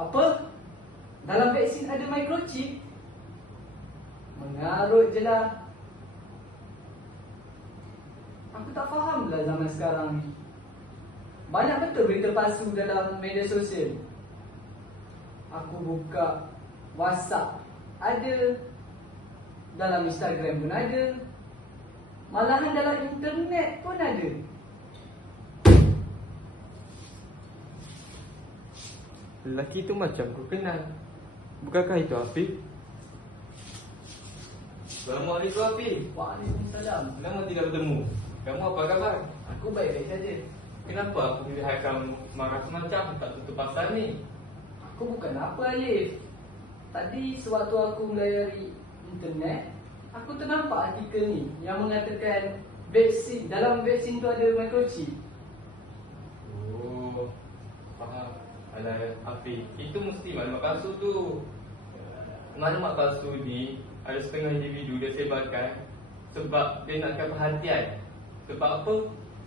Apa? Dalam vaksin ada microchip? Mengarut je lah. Aku tak faham lah zaman sekarang ni. Banyak betul berita palsu dalam media sosial. Aku buka WhatsApp ada, dalam Instagram pun ada, malahan dalam internet pun ada. Lelaki tu macam ku kenal. Bukankah itu Afiq? Assalamualaikum Afiq. Waalaikumsalam. Lama tidak bertemu. Kamu apa khabar? Aku baik-baik saja. Kenapa aku lihat kamu marah semacam tak tutup pasal ni? Aku bukan apa, Alif. Tadi sewaktu aku melayari internet, aku ternampak artikel ni yang mengatakan vaksin, dalam vaksin tu ada microchip. Oh, faham. Alah Afiq, itu mesti maklumat palsu tu. Maklumat palsu ni ada setengah individu dia sebarkan sebab dia nakkan perhatian. Sebab apa?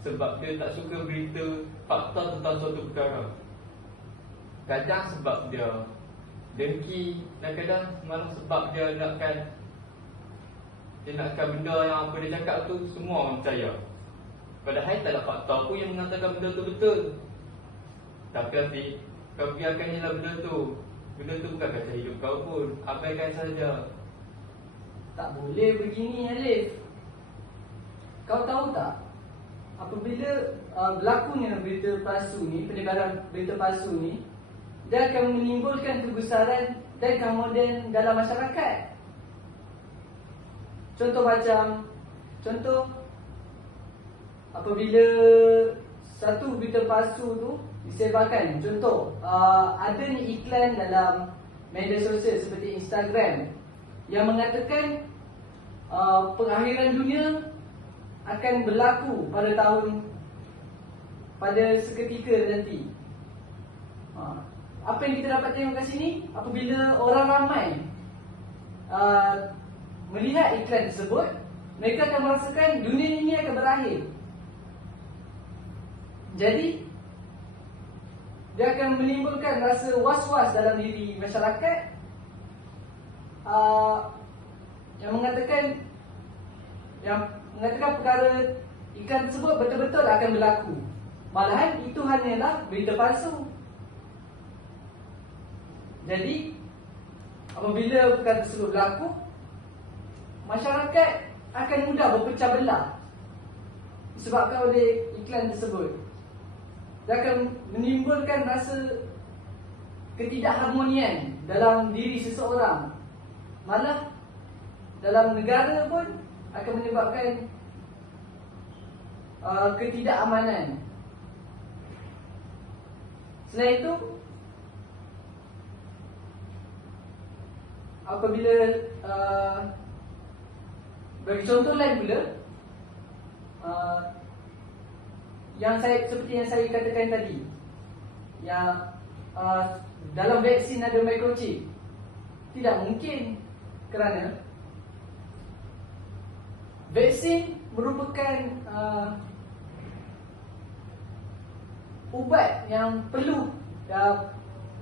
Sebab dia tak suka berita fakta tentang suatu perkara. Kadang sebab dia dengki, dan kadang malah sebab dia nakkan benda yang apa dia cakap tu semua orang percaya. Padahal tak ada fakta pun yang mengatakan benda tu betul. Tapi Afiq, kau biarkan je lah benda tu. Benda tu bukan kacau hidup kau pun. Abaikan saja. Tak boleh begini, Alif. Kau tahu tak, apabila berlakunya berita palsu ni, penyebaran berita palsu ni, dia akan menimbulkan kegusaran dan kemudian dalam masyarakat. Contoh apabila satu berita palsu tu disebarkan, contoh adanya iklan dalam media sosial seperti Instagram yang mengatakan pengakhiran dunia akan berlaku pada seketika nanti. Apa yang kita dapat tengok kat sini, apabila orang ramai melihat iklan tersebut, mereka akan merasakan dunia ini akan berakhir. Jadi dia akan menimbulkan rasa was-was dalam diri masyarakat yang mengatakan perkara iklan tersebut betul-betul akan berlaku. Malahan itu hanyalah berita palsu. Jadi apabila perkara tersebut berlaku, masyarakat akan mudah berpecah belah disebabkan oleh iklan tersebut. Dia akan menimbulkan rasa ketidakharmonian dalam diri seseorang. Malah dalam negara pun akan menyebabkan ketidakamanan. Selain itu, apabila bagi contoh lain pula, seperti yang saya katakan tadi, yang dalam vaksin ada microchip, tidak mungkin, kerana vaksin merupakan ubat yang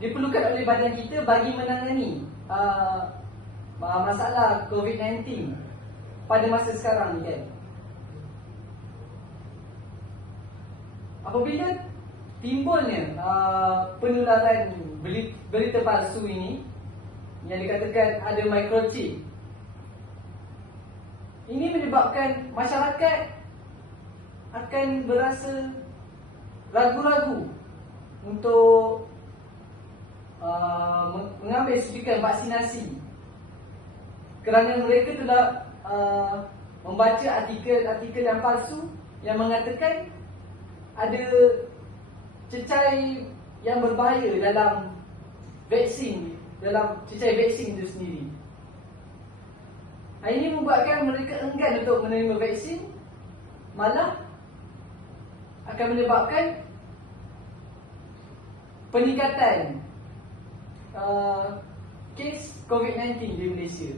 diperlukan oleh badan kita bagi menangani masalah COVID-19 pada masa sekarang ni, kan. Apabila timbulnya penularan berita palsu ini yang dikatakan ada microchip, ini menyebabkan masyarakat akan berasa ragu-ragu untuk mengambil suntikan vaksinasi, kerana mereka telah membaca artikel yang palsu yang mengatakan ada cecair yang berbahaya dalam vaksin itu sendiri. Ini membuatkan mereka enggan untuk menerima vaksin, malah akan menyebabkan peningkatan kes COVID-19 di Malaysia.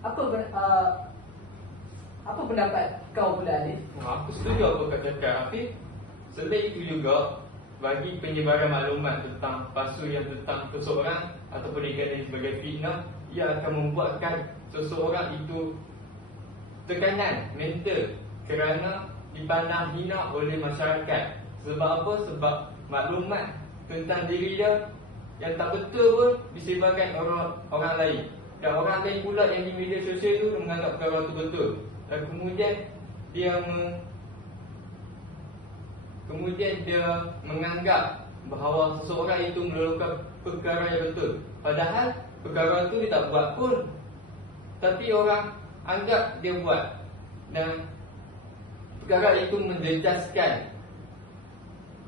Apa pendapat kau pula, Alif? Aku setuju apa kau cakap Afiq. Selain itu juga, bagi penyebaran maklumat tentang palsu yang tentang seseorang ataupun dikatakan sebagai fitnah, ia akan membuatkan seseorang itu tekanan mental kerana dipandang hina oleh masyarakat. Sebab apa? Sebab maklumat tentang diri dia yang tak betul pun disebarkan orang lain, dan orang lain pula yang di media sosial tu menganggap perkara tu betul, dan kemudian dia menganggap bahawa seseorang itu melakukan perkara yang betul, padahal perkara tu dia tak buat pun, tapi orang anggap dia buat, dan perkara itu menjejaskan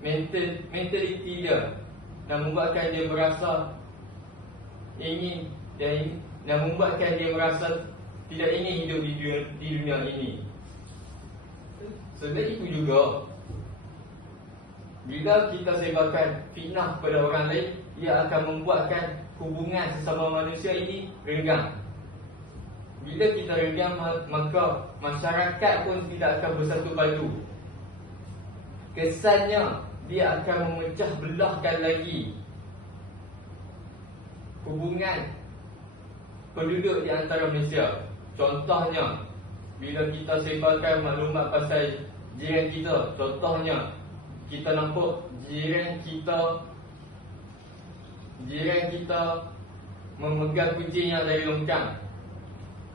mentaliti dia dan membuatkan dia merasa ingin dan membuatkan dia merasa tidak ingin hidup di dunia ini. Selain itu juga, bila kita sebarkan fitnah kepada orang lain, ia akan membuatkan hubungan sesama manusia ini renggang. Bila kita renggang, maka masyarakat pun tidak akan bersatu padu. Kesannya dia akan memecah belahkan lagi hubungan penduduk di antara Malaysia. Contohnya, bila kita sebarkan maklumat pasal jiran kita, contohnya kita nampak jiran kita memegang kucing yang dari longkang,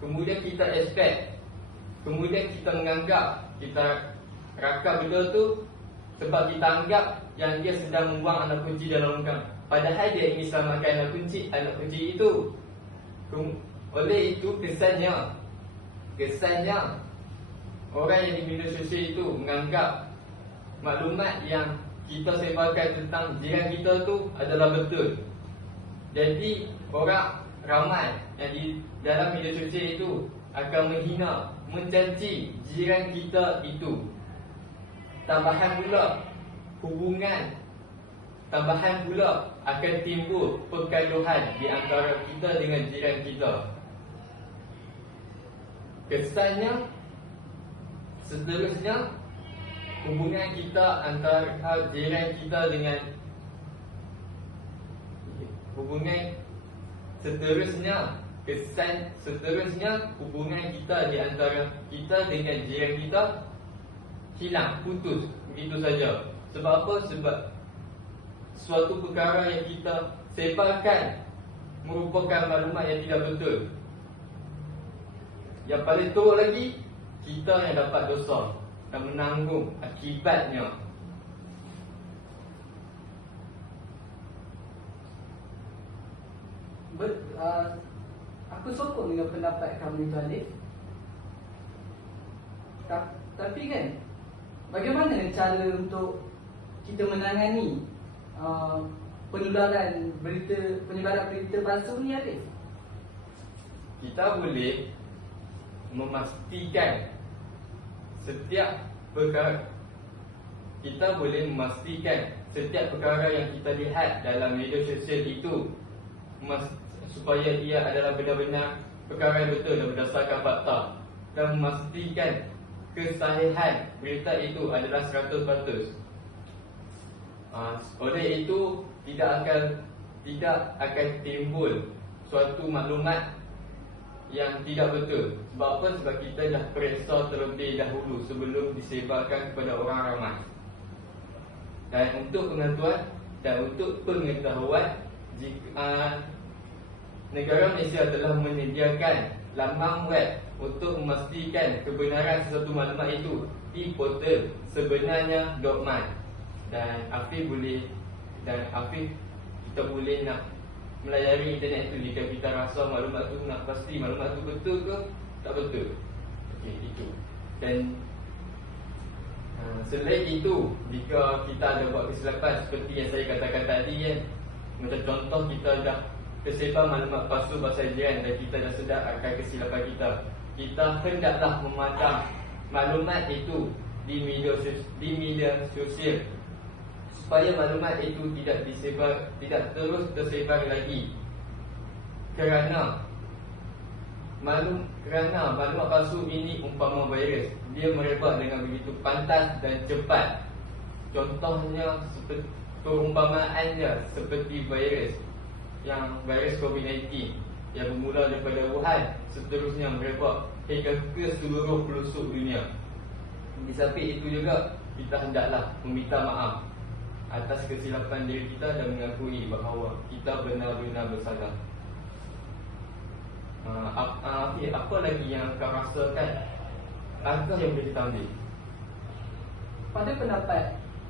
kemudian kita expect, kemudian kita menganggap, kita rakam benda tu sebab kita anggap yang dia sedang membuang anak kunci dalam longkang, padahal dia ingin selamatkan anak kunci itu. Oleh itu kesannya orang yang di media sosial itu menganggap maklumat yang kita sebarkan tentang jiran kita tu adalah betul. Jadi orang ramai yang di dalam media sosial itu akan menghina, mencaci jiran kita itu. Tambahan pula akan timbul pergaduhan di antara kita dengan jiran kita. Kesannya, seterusnya, hubungan kita antara jiran kita dengan hubungan kita di antara kita dengan jiran kita hilang, putus begitu saja. Sebab apa? Sebab suatu perkara yang kita sebarkan merupakan maklumat yang tidak betul. Yang paling teruk lagi, kita yang dapat dosa dan menanggung akibatnya. Aku sokong dengan pendapat kamu itu, Alif. Tapi kan, bagaimana cara untuk kita menangani penyebaran berita palsu ni, Alif? Kita boleh memastikan setiap perkara yang kita lihat dalam media sosial itu supaya ia adalah benar-benar perkara yang betul dan berdasarkan fakta, dan memastikan kesahihan berita itu adalah 100%. Oleh itu tidak akan timbul suatu maklumat yang tidak betul. Sebab apa? Sebab kita dah periksa terlebih dahulu sebelum disebarkan kepada orang ramai. Dan untuk pengetahuan, negara Malaysia telah menyediakan laman web untuk memastikan kebenaran sesuatu maklumat itu di portal sebenarnya.my. Dan kita boleh nak melayari internet itu jika kita rasa maklumat tu, nak pasti maklumat tu betul ke tak betul. Okey, itu. Dan selain itu, jika kita ada buat kesilapan seperti yang saya katakan tadi kan, macam contoh kita dah tersebar maklumat palsu pasal jiran dan kita dah sedar akan kesilapan kita hendaklah memadam maklumat itu di media sosial supaya maklumat itu tidak terus tersebar lagi. Kerana maklumat palsu ini umpama virus, dia merebak dengan begitu pantas dan cepat. Contohnya perumpamaannya seperti virus COVID-19 yang bermula daripada Wuhan, seterusnya merebak hingga ke seluruh pelosok dunia. Di samping itu juga, kita hendaklah meminta maaf atas kesilapan diri kita dan mengakui bahawa kita benar-benar bersalah. Apa lagi yang kau rasakan? Langkah yang boleh kita ambil? Pada pendapat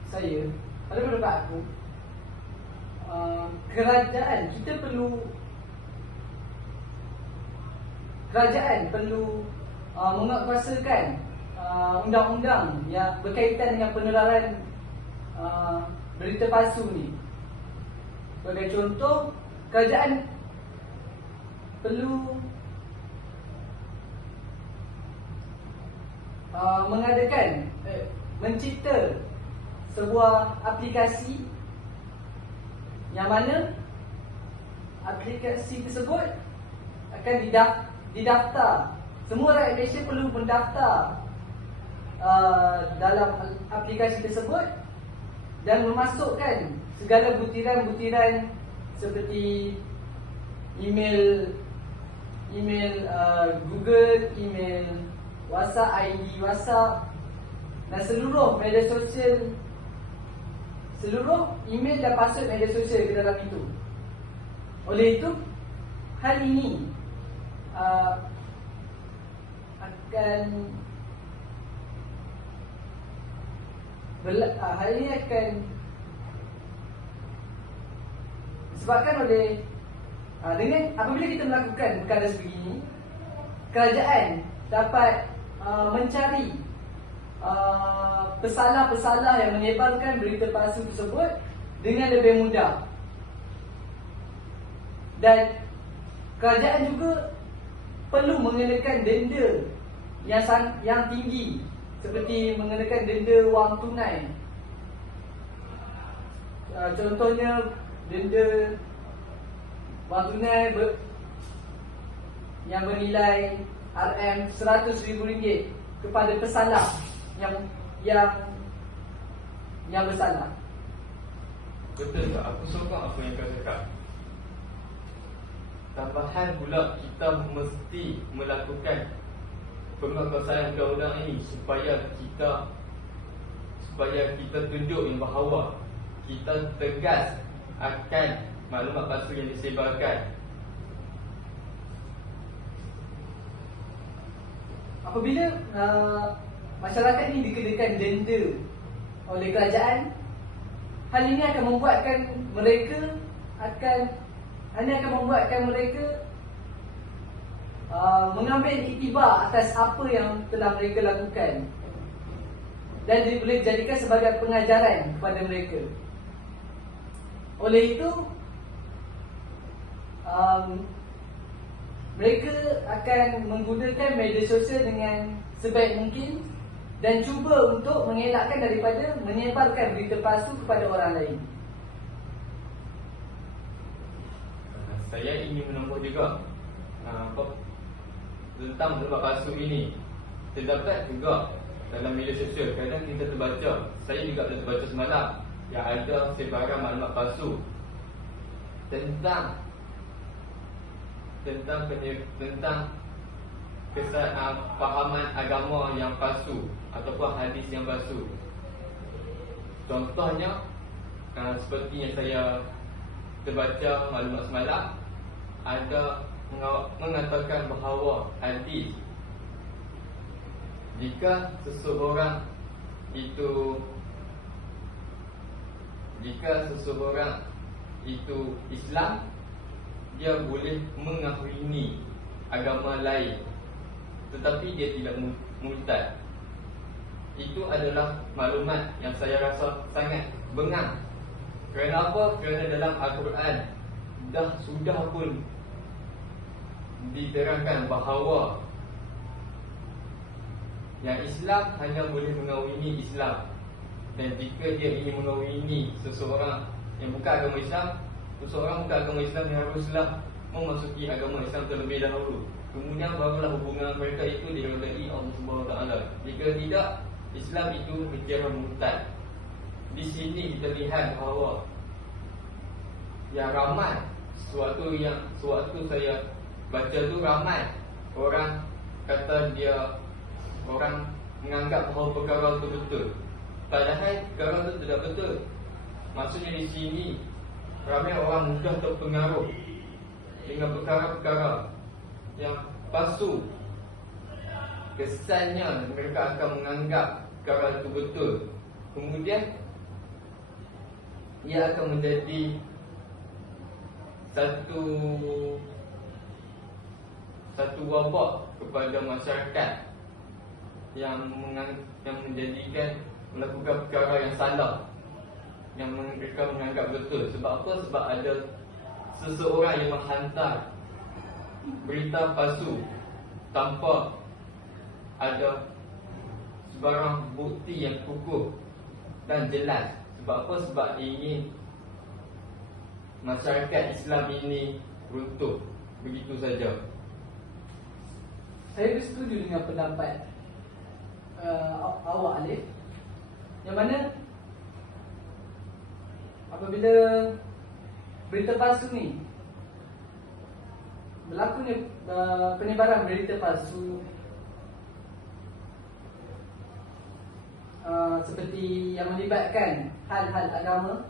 saya, pada pendapat aku, kerajaan perlu menguatkuasakan undang-undang yang berkaitan dengan penularan berita palsu ni. Sebagai contoh, kerajaan perlu mencipta sebuah aplikasi yang mana aplikasi tersebut akan didaftar. Semua rakyat Malaysia perlu mendaftar dalam aplikasi tersebut dan memasukkan segala butiran-butiran seperti email Google, email WhatsApp, ID WhatsApp dan seluruh media sosial, seluruh email dan password media sosial ke dalam itu. Oleh itu, hal ini akan disebabkan oleh dengan apabila kita melakukan perkara sebegini, kerajaan dapat mencari pesalah-pesalah yang menyebarkan berita palsu tersebut dengan lebih mudah. Dan kerajaan juga perlu mengenakan denda yang tinggi, seperti mengenakan denda wang tunai. Contohnya denda wang tunai yang bernilai RM100,000 kepada pesalah yang bersalah. Betul tak? Aku sokong apa yang kau cakap. Tambahan pula, kita mesti melakukan penguatkuasaan undang-undang ini supaya kita tunjuk bahawa kita tegas akan maklumat palsu yang disebarkan. Apabila masyarakat ini dikenakan denda oleh kerajaan, hal ini akan membuatkan mereka mengambil iktibar atas apa yang telah mereka lakukan, dan dia boleh dijadikan sebagai pengajaran kepada mereka. Oleh itu, mereka akan menggunakan media sosial dengan sebaik mungkin dan cuba untuk mengelakkan daripada menyebarkan berita palsu kepada orang lain. Saya ingin menambah juga tentang berita palsu ini. Terdapat juga dalam media sosial, kadang kita terbaca, saya juga terbaca semalam, yang ada sebaran maklumat palsu tentang fahaman agama yang palsu ataupun hadis yang palsu. Contohnya, seperti yang saya terbaca maklumat semalam, ada mengatakan bahawa hadis, jika seseorang itu Islam, dia boleh mengahwini agama lain tetapi dia tidak murtad. Itu adalah maklumat yang saya rasa sangat bengang. Kerana apa? Kerana dalam Al-Quran sudah pun diterangkan bahawa yang Islam hanya boleh mengahwini Islam. Dan jika dia ingin mengahwini seseorang yang bukan agama Islam, seseorang bukan agama Islam yang haruslah memasuki agama Islam terlebih dahulu. Kemudian barulah hubungan mereka itu diredai Allah SWT. Jika tidak, Islam itu dikira murtad. di sini kita lihat bahawa yang ramai sewaktu saya baca tu, ramai orang kata orang menganggap bahawa perkara itu betul, padahal perkara itu tidak betul. Maksudnya di sini ramai orang mudah terpengaruh dengan perkara-perkara yang palsu. Kesannya mereka akan menganggap perkara itu betul, kemudian ia akan menjadi satu wabak kepada masyarakat yang menjadikan melakukan perkara yang salah, yang mereka menganggap betul. Sebab apa? Sebab ada seseorang yang menghantar berita palsu tanpa ada sebarang bukti yang kukuh dan jelas. Sebab apa? Sebab ingin masyarakat Islam ini runtuh begitu saja. Saya bersetuju dengan pendapat awak, Alif, yang mana apabila berita palsu ni berlakunya penyebaran berita palsu seperti yang melibatkan hal-hal agama,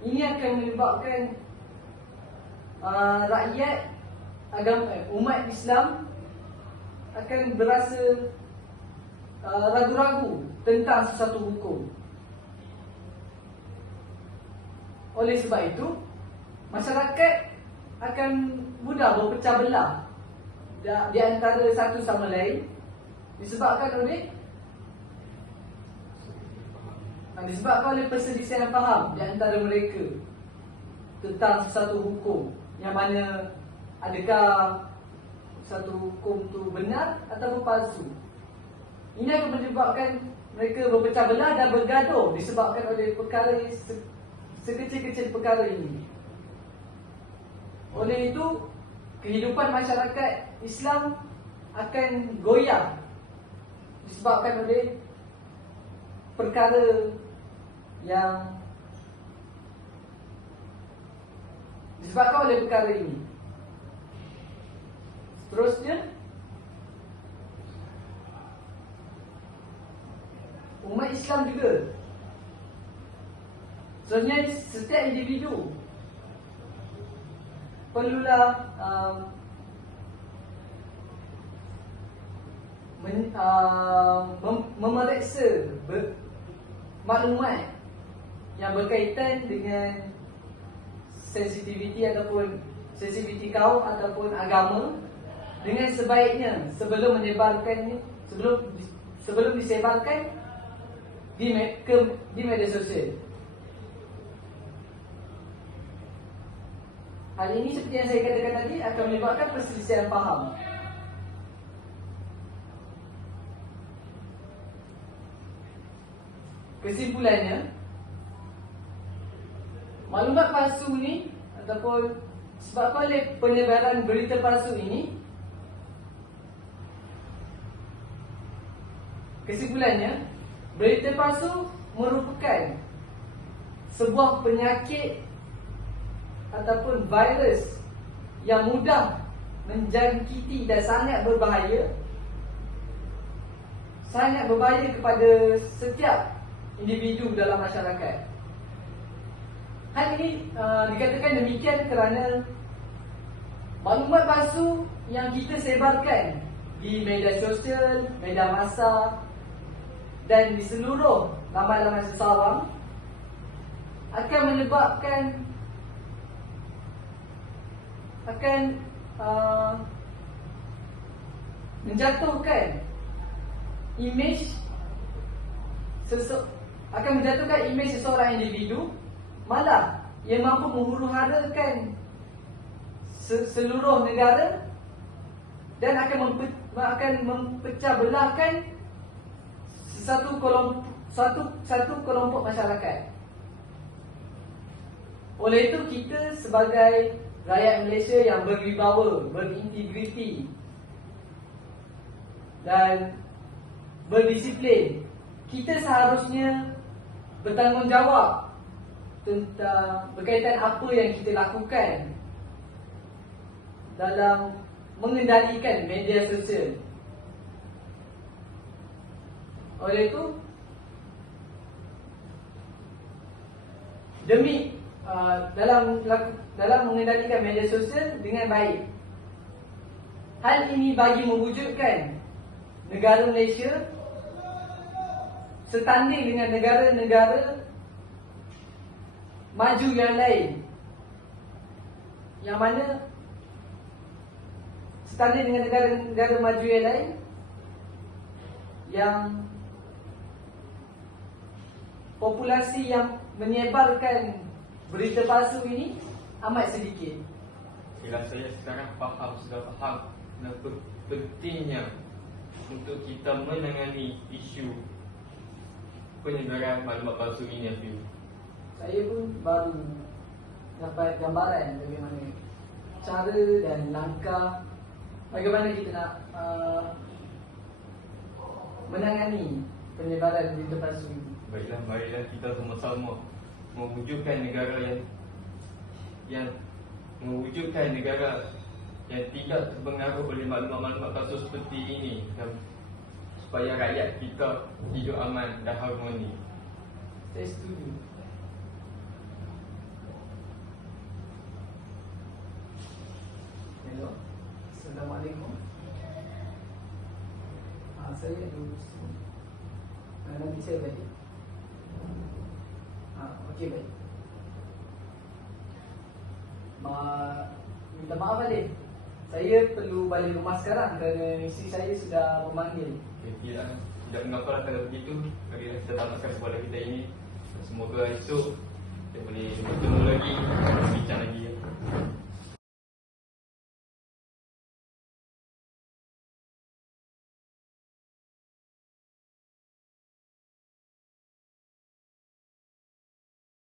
ini akan menyebabkan rakyat umat Islam akan berasa ragu-ragu tentang sesuatu hukum. Oleh sebab itu, masyarakat akan mudah berpecah belah di antara satu sama lain disebabkan oleh perselisihan faham di antara mereka tentang sesuatu hukum, yang mana adakah satu hukum tu benar atau palsu. Ini akan menyebabkan mereka berpecah belah dan bergaduh disebabkan oleh perkara sekecil-kecil perkara ini. Oleh itu, kehidupan masyarakat Islam akan goyah disebabkan oleh perkara yang disebabkan oleh perkara ini. Seterusnya, umat Islam juga, sebenarnya setiap individu perlulah memeriksa maklumat yang berkaitan dengan sensitiviti kaum ataupun agama dengan sebaiknya sebelum menyebarkannya, sebelum disebarkan di media sosial. Hal ini seperti yang saya katakan tadi akan menyebabkan perselisihan faham. Kesimpulannya, maklumat palsu ni ataupun sebab oleh penyebaran berita palsu ini, kesimpulannya, berita palsu merupakan sebuah penyakit ataupun virus yang mudah menjangkiti dan sangat berbahaya kepada setiap individu dalam masyarakat. Hal ini dikatakan demikian kerana maklumat palsu yang kita sebarkan di media sosial, media massa dan di seluruh laman-laman sesawang akan menyebabkan menjatuhkan imej seseorang individu, malah ia mampu menghuru-harakan seluruh negara dan akan mempecah belahkan satu kelompok masyarakat. Oleh itu, kita sebagai rakyat Malaysia yang berwibawa, berintegriti dan berdisiplin, kita seharusnya bertanggungjawab tentang berkaitan apa yang kita lakukan dalam mengendalikan media sosial. Oleh itu, demi dalam mengendalikan media sosial dengan baik, hal ini bagi mewujudkan negara Malaysia setanding dengan negara-negara maju yang lain, yang mana setanding dengan negara-negara maju yang lain yang populasi yang menyebarkan berita palsu ini amat sedikit. Bila saya sekarang sudah faham pentingnya untuk kita menangani isu penyebaran maklumat palsu ini, Afiq. Saya pun baru dapat gambaran bagaimana cara dan langkah bagaimana kita nak menangani penyebaran berita palsu ini. Baiklah, marilah kita sama-sama mewujudkan negara yang mewujudkan negara yang tidak terpengaruh oleh maklumat-maklumat palsu seperti ini, dan supaya rakyat kita hidup aman dan harmoni. Saya setuju. Hello. Assalamualaikum. Saya ada urusan. Nanti saya balik. Okey, baik. Minta maaf balik. Saya perlu balik rumah sekarang kerana isteri saya sudah memanggil. Tidak mengapa kalau begitu. Marilah kita tamatkan sekolah kita ini. Semoga esok kita boleh bertemu lagi, bincang lagi.